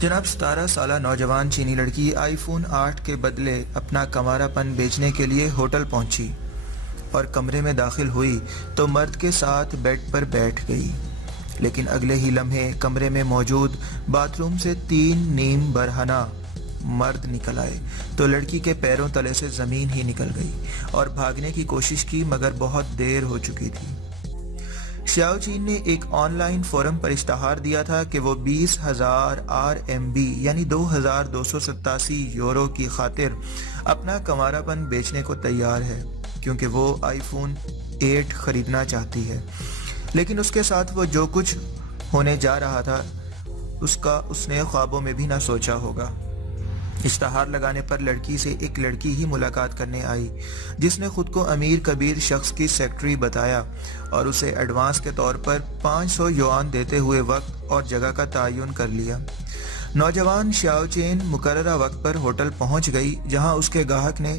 जनाब 17 साला नौजवान चीनी लड़की आईफोन 8 के बदले अपना कमारापन बेचने के लिए होटल पहुंची और कमरे में दाखिल हुई तो मर्द के साथ बेड पर बैठ गई, लेकिन अगले ही लम्हे कमरे में मौजूद बाथरूम से 3 नीम बरहना मर्द निकल आए तो लड़की के पैरों तले से जमीन ही निकल गई और भागने की कोशिश की, मगर बहुत देर हो चुकी थी। शाओचीन ने एक ऑनलाइन फोरम पर इश्तहार दिया था कि वो 20,000 RMB यानी 2,287 यूरो की खातिर अपना कमारापन बेचने को तैयार है, क्योंकि वो आईफोन 8 खरीदना चाहती है। लेकिन उसके साथ वो जो कुछ होने जा रहा था उसका उसने ख्वाबों में भी ना सोचा होगा। इश्तहार लगाने पर लड़की से एक लड़की ही मुलाकात करने आई, जिसने खुद को अमीर कबीर शख्स की सेक्रेटरी बताया और उसे एडवांस के तौर पर 500 युआन देते हुए वक्त और जगह का तयन कर लिया। नौजवान शाओचेन मुकर्ररा वक्त पर होटल पहुंच गई, जहां उसके गाहक ने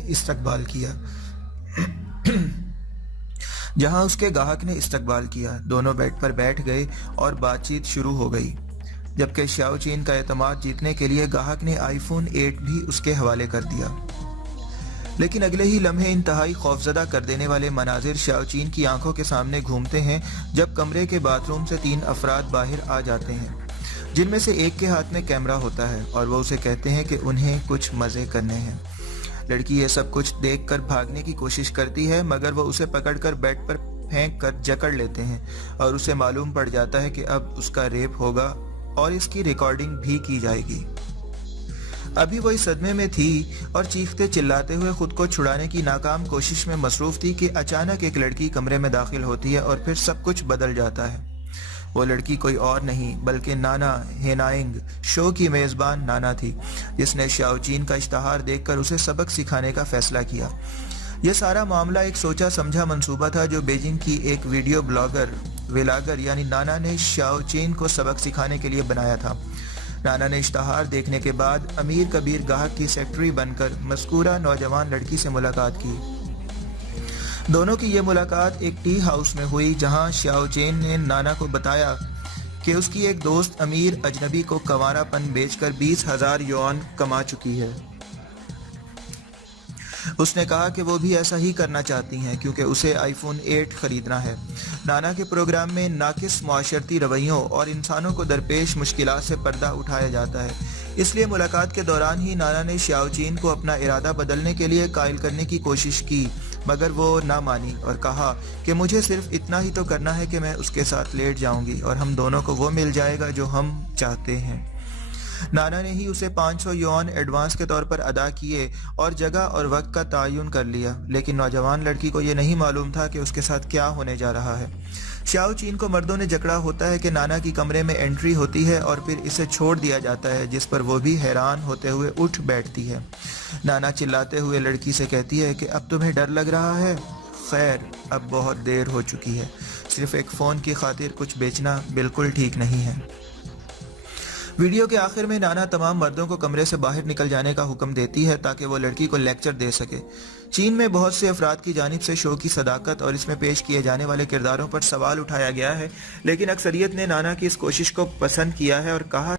इस्तकबाल किया। दोनों बेड पर बैठ गए और बातचीत शुरू हो गई, जबकि शाओचीन का एतमाद जीतने के लिए गाहक ने आईफोन 8 भी उसके हवाले कर दिया। लेकिन अगले ही लम्हे इंतहाई खौफजदा कर देने वाले मनाजिर शाओचीन की आंखों के सामने घूमते हैं, जब कमरे के बाथरूम से 3 अफराद बाहर आ जाते हैं, जिनमें से एक के हाथ में कैमरा होता है और वो उसे कहते हैं कि उन्हें कुछ मजे करने हैं। लड़की ये सब कुछ देख कर भागने की कोशिश करती है, मगर वो उसे पकड़कर बेड पर फेंक कर जकड़ लेते हैं और उसे मालूम पड़ जाता है कि अब उसका रेप होगा और इसकी रिकॉर्डिंग भी की जाएगी। अभी वो इस सदमे में थी और चीखते चिल्लाते हुए खुद को छुड़ाने की नाकाम कोशिश में मसरूफ थी कि अचानक एक लड़की कमरे में दाखिल होती है और फिर सब कुछ बदल जाता है। वो लड़की कोई और नहीं बल्कि नाना हेनाइंग शो की मेज़बान नाना थी, जिसने शाओचीन का इश्तहार देखकर उसे सबक सिखाने का फैसला किया। यह सारा मामला एक सोचा समझा मंसूबा था जो बीजिंग की एक वीडियो ब्लॉगर वेलागर यानी नाना ने शाओचीन को सबक सिखाने के लिए बनाया था। नाना ने इश्तहार देखने के बाद अमीर कबीर गाहक की सेक्रेटरी बनकर मज़कूरा नौजवान लड़की से मुलाकात की। दोनों की यह मुलाकात एक टी हाउस में हुई, जहां शाओचीन ने नाना को बताया कि उसकी एक दोस्त अमीर अजनबी को कमारापन बेचकर 20,000 युआन कमा चुकी है। उसने कहा कि वो भी ऐसा ही करना चाहती हैं, क्योंकि उसे आईफोन 8 खरीदना है। नाना के प्रोग्राम में नाकिस मुआशरती रवैयों और इंसानों को दरपेश मुश्किलात से पर्दा उठाया जाता है, इसलिए मुलाकात के दौरान ही नाना ने शाओचीन को अपना इरादा बदलने के लिए कायल करने की कोशिश की, मगर वो ना मानी और कहा कि मुझे सिर्फ इतना ही तो करना है कि मैं उसके साथ लेट जाऊंगी और हम दोनों को वो मिल जाएगा जो हम चाहते हैं। नाना ने ही उसे 500 युआन एडवांस के तौर पर अदा किए और जगह और वक्त का तयन कर लिया, लेकिन नौजवान लड़की को यह नहीं मालूम था कि उसके साथ क्या होने जा रहा है। शाओचीन को मर्दों ने जकड़ा होता है कि नाना की कमरे में एंट्री होती है और फिर इसे छोड़ दिया जाता है, जिस पर वो भी हैरान होते हुए उठ बैठती है। नाना चिल्लाते हुए लड़की से कहती है कि अब तुम्हें डर लग रहा है? खैर, अब बहुत देर हो चुकी है। सिर्फ एक फ़ोन की खातिर कुछ बेचना बिल्कुल ठीक नहीं है। वीडियो के आखिर में नाना तमाम मर्दों को कमरे से बाहर निकल जाने का हुक्म देती है ताकि वो लड़की को लेक्चर दे सके। चीन में बहुत से अफराद की जानिब से शो की सदाकत और इसमें पेश किए जाने वाले किरदारों पर सवाल उठाया गया है, लेकिन अक्सरियत ने नाना की इस कोशिश को पसंद किया है और कहा